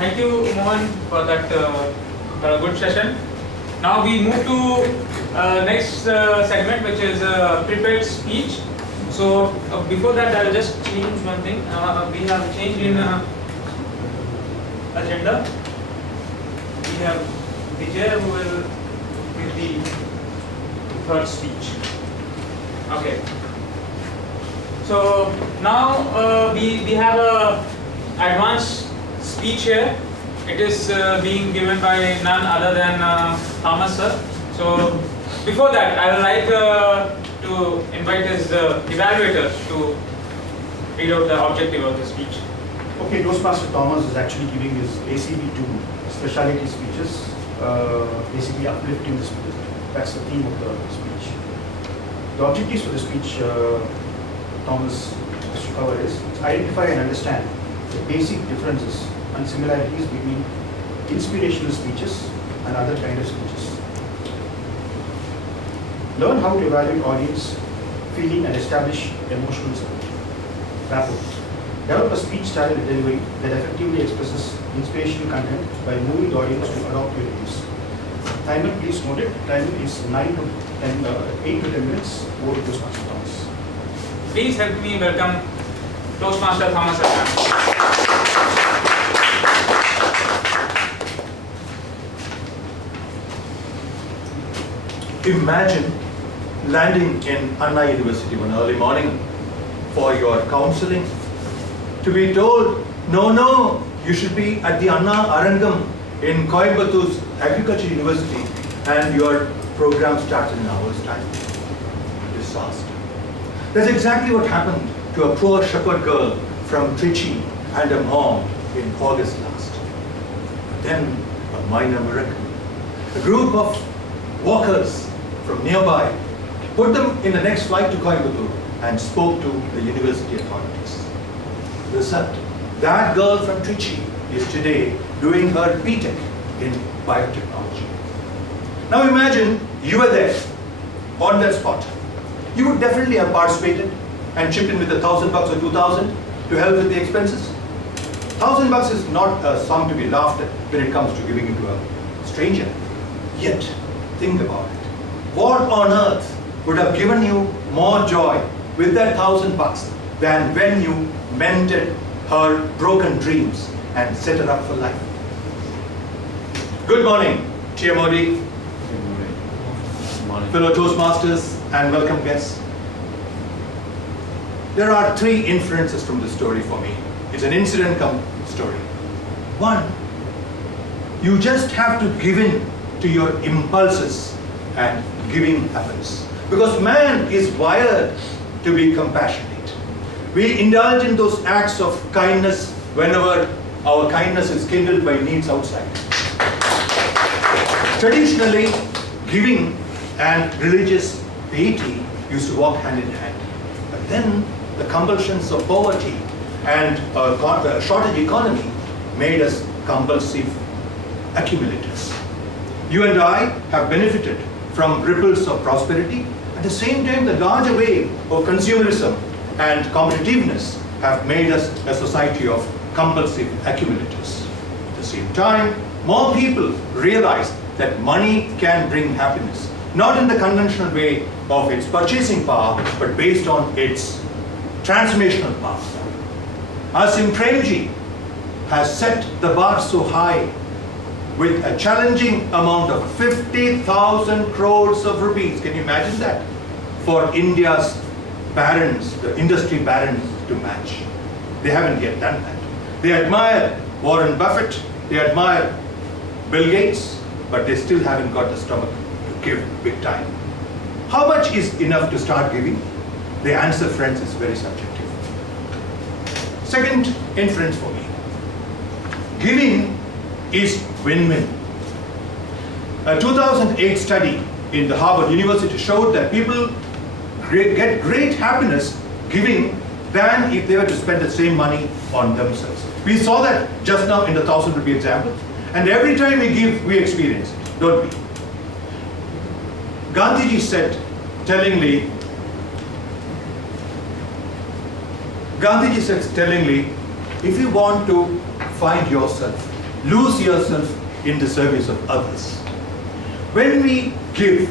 Thank you, Mohan, for that good session. Now we move to next segment, which is prepared speech. So before that, I will just change one thing. We have changed in agenda. We have Vijay who will give the third speech. Okay. So now we have a advanced speech here. It is being given by none other than Thomas sir. So before that, I would like to invite his evaluators to read out the objective of the speech. Okay, Toastmaster Thomas is actually giving his ACB2 specialty speeches, basically uplifting the spirit. That's the theme of the speech. The objectives for the speech Thomas has to cover is identify and understand the basic differences and similarities between inspirational speeches and other kind of speeches. Learn how to evaluate audience feeling and establish emotional support. Rapport. Develop a speech style and delivery that effectively expresses inspirational content by moving the audience to adopt your views. Timer, please note it. Timer is 8 to 10 minutes. Over to Toastmaster Thomas. Please help me welcome Toastmaster Thomas sir. Imagine landing in Anna University one early morning for your counseling, to be told, no, you should be at the Anna Arangam in Coimbator's Agriculture University and your program starts in an hour's time. Disaster. That's exactly what happened to a poor shepherd girl from Trichy and her mom in August last. Then a minor miracle. A group of walkers from nearby put them in the next flight to Coimbatore and spoke to the university authorities. Result, that girl from Trichy is today doing her BTech in biotechnology. Now imagine you were there on that spot. You would definitely have participated and chipped in with $1,000 or $2,000 to help with the expenses. $1,000 is not a sum to be laughed at when it comes to giving it to a stranger. Yet, think about it. What on earth would have given you more joy with that $1,000 than when you mended her broken dreams and set her up for life? Good morning, Chair Modi, fellow Toastmasters, and welcome guests. There are three inferences from this story for me. It's an incident come story. One, you just have to give in to your impulses and giving happens. Because man is wired to be compassionate. We indulge in those acts of kindness whenever our kindness is kindled by needs outside. Traditionally, giving and religious piety used to walk hand in hand. But then the compulsions of poverty and a shortage economy made us compulsive accumulators. You and I have benefited from ripples of prosperity. At the same time, the larger wave of consumerism and competitiveness have made us a society of compulsive accumulators. At the same time, more people realize that money can bring happiness, not in the conventional way of its purchasing power, but based on its transformational power. Asim Premji has set the bar so high with a challenging amount of 50,000 crores of rupees. Can you imagine that? For India's barons, the industry barons to match. They haven't yet done that. They admire Warren Buffett, they admire Bill Gates, but they still haven't got the stomach to give big time. How much is enough to start giving? The answer, friends, is very subjective. Second inference for me. Giving is win-win. A 2008 study in the Harvard University showed that people get great happiness giving than if they were to spend the same money on themselves. We saw that just now in the 1,000 rupee example. And every time we give, we experience it, don't we? Gandhiji said tellingly, if you want to find yourself, lose yourself in the service of others. When we give,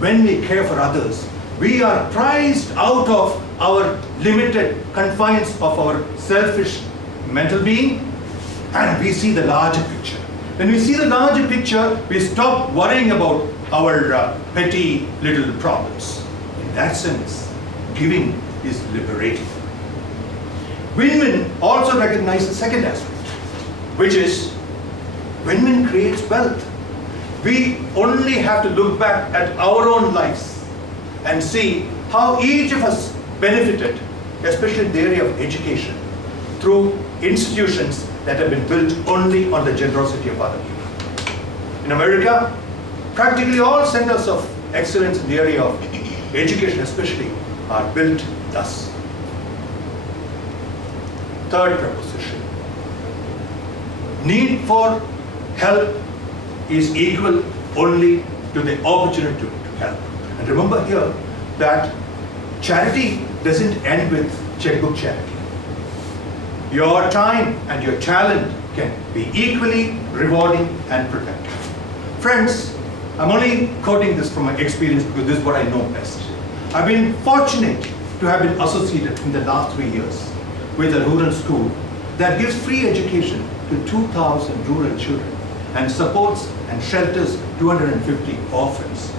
when we care for others, we are prized out of our limited confines of our selfish mental being, and we see the larger picture. When we see the larger picture, we stop worrying about our petty little problems. In that sense, giving is liberating. Win-win also recognize the second aspect, which is win-win creates wealth. We only have to look back at our own lives and see how each of us benefited, especially in the area of education, through institutions that have been built only on the generosity of other people. In America, practically all centers of excellence in the area of education especially are built thus. Third proposition. Need for help is equal only to the opportunity to help. And remember here that charity doesn't end with checkbook charity. Your time and your talent can be equally rewarding and productive. Friends, I'm only quoting this from my experience because this is what I know best. I've been fortunate to have been associated in the last 3 years with a rural school that gives free education to 2,000 rural children and supports and shelters 250 orphans.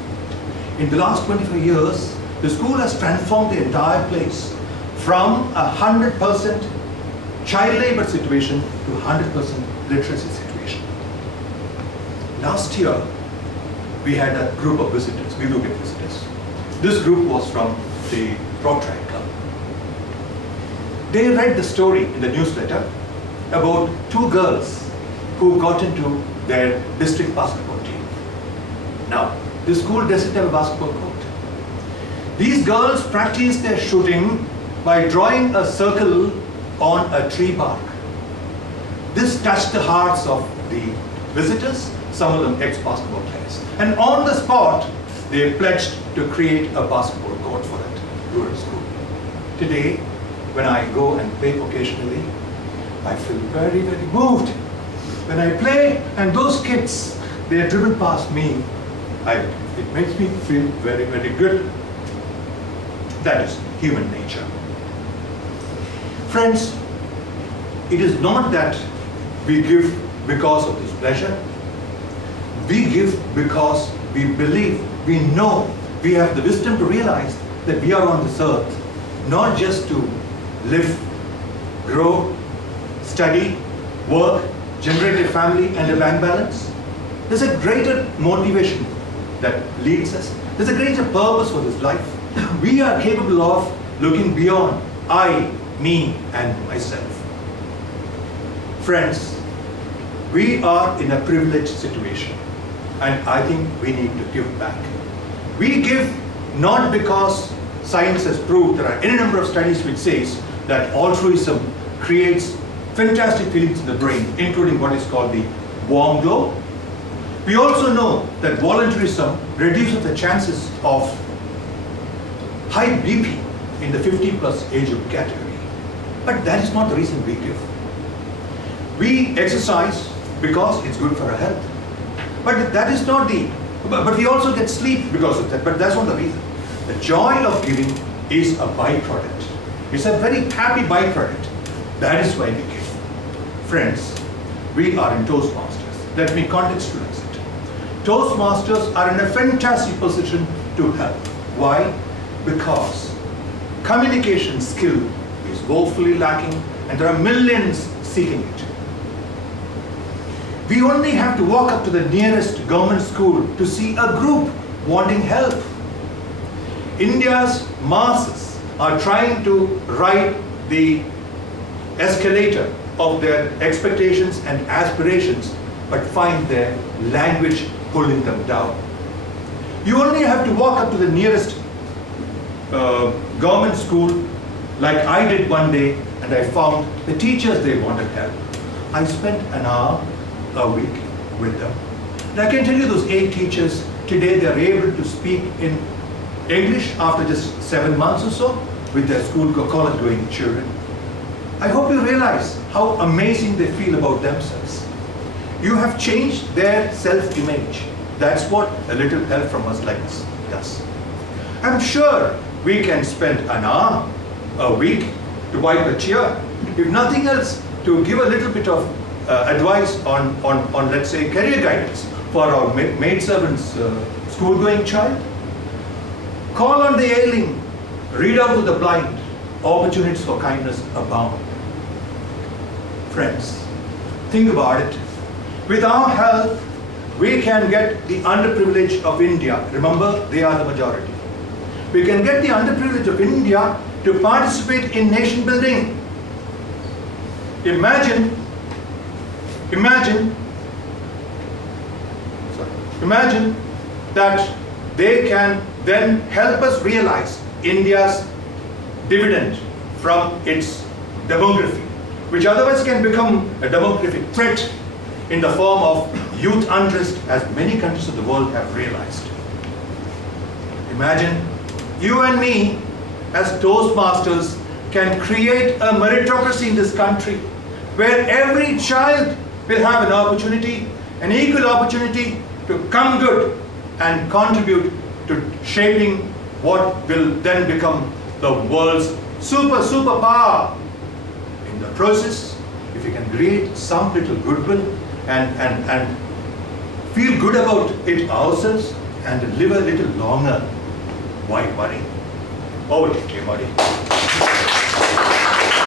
In the last 25 years, the school has transformed the entire place from 100% child labor situation to 100% literacy situation. Last year, we had a group of visitors, we look at visitors. This group was from the Rotary Club. They read the story in the newsletter about 2 girls who got into their district basketball team. Now, the school doesn't have a basketball court. These girls practice their shooting by drawing a circle on a tree bark. This touched the hearts of the visitors, some of them ex-basketball players. And on the spot, they pledged to create a basketball court for that rural school. Today, when I go and play occasionally, I feel very, very moved. When I play and those kids, they dribble past me, it makes me feel very, very good. That is human nature. Friends, it is not that we give because of this pleasure. We give because we believe, we know, we have the wisdom to realize that we are on this earth, not just to live, grow, study, work, generate a family and a bank balance. There's a greater motivation that leads us. There's a greater purpose for this life. We are capable of looking beyond I, me, and myself. Friends, we are in a privileged situation, and I think we need to give back. We give not because science has proved, there are any number of studies which says that altruism creates fantastic feelings in the brain, including what is called the warm glow. We also know that voluntarism reduces the chances of high BP in the 50+ age group category. But that is not the reason we give. We exercise because it's good for our health. But that is not the, but we also get sleep because of that, but that's not the reason. The joy of giving is a byproduct. It's a very happy byproduct. That is why we give. Friends, we are in Toastmasters. Let me contextualize it. Toastmasters are in a fantastic position to help. Why? Because communication skill is woefully lacking and there are millions seeking it. We only have to walk up to the nearest government school to see a group wanting help. India's masses are trying to ride the escalator of their expectations and aspirations, but find their language pulling them down. You only have to walk up to the nearest government school, like I did one day, and I found the teachers they wanted help. I spent an hour a week with them. And I can tell you those 8 teachers, today they are able to speak in English after just 7 months or so with their college going children. I hope you realize how amazing they feel about themselves. You have changed their self-image. That's what a little help from us like this does. I'm sure we can spend an hour a week to wipe a tear, if nothing else, to give a little bit of advice on, let's say, career guidance for our maidservant's school-going child. Call on the ailing, read out to the blind, opportunities for kindness abound. Friends, think about it. With our help, we can get the underprivileged of India. Remember, they are the majority. We can get the underprivileged of India to participate in nation building. Imagine that they can then help us realize India's dividend from its demography, which otherwise can become a demographic threat in the form of youth unrest, as many countries of the world have realized. Imagine you and me as Toastmasters can create a meritocracy in this country where every child will have an opportunity, an equal opportunity to come good and contribute to shaping what will then become the world's superpower. In the process, if we can create some little goodwill and feel good about it ourselves and live a little longer, why worry? Over to you, Marty.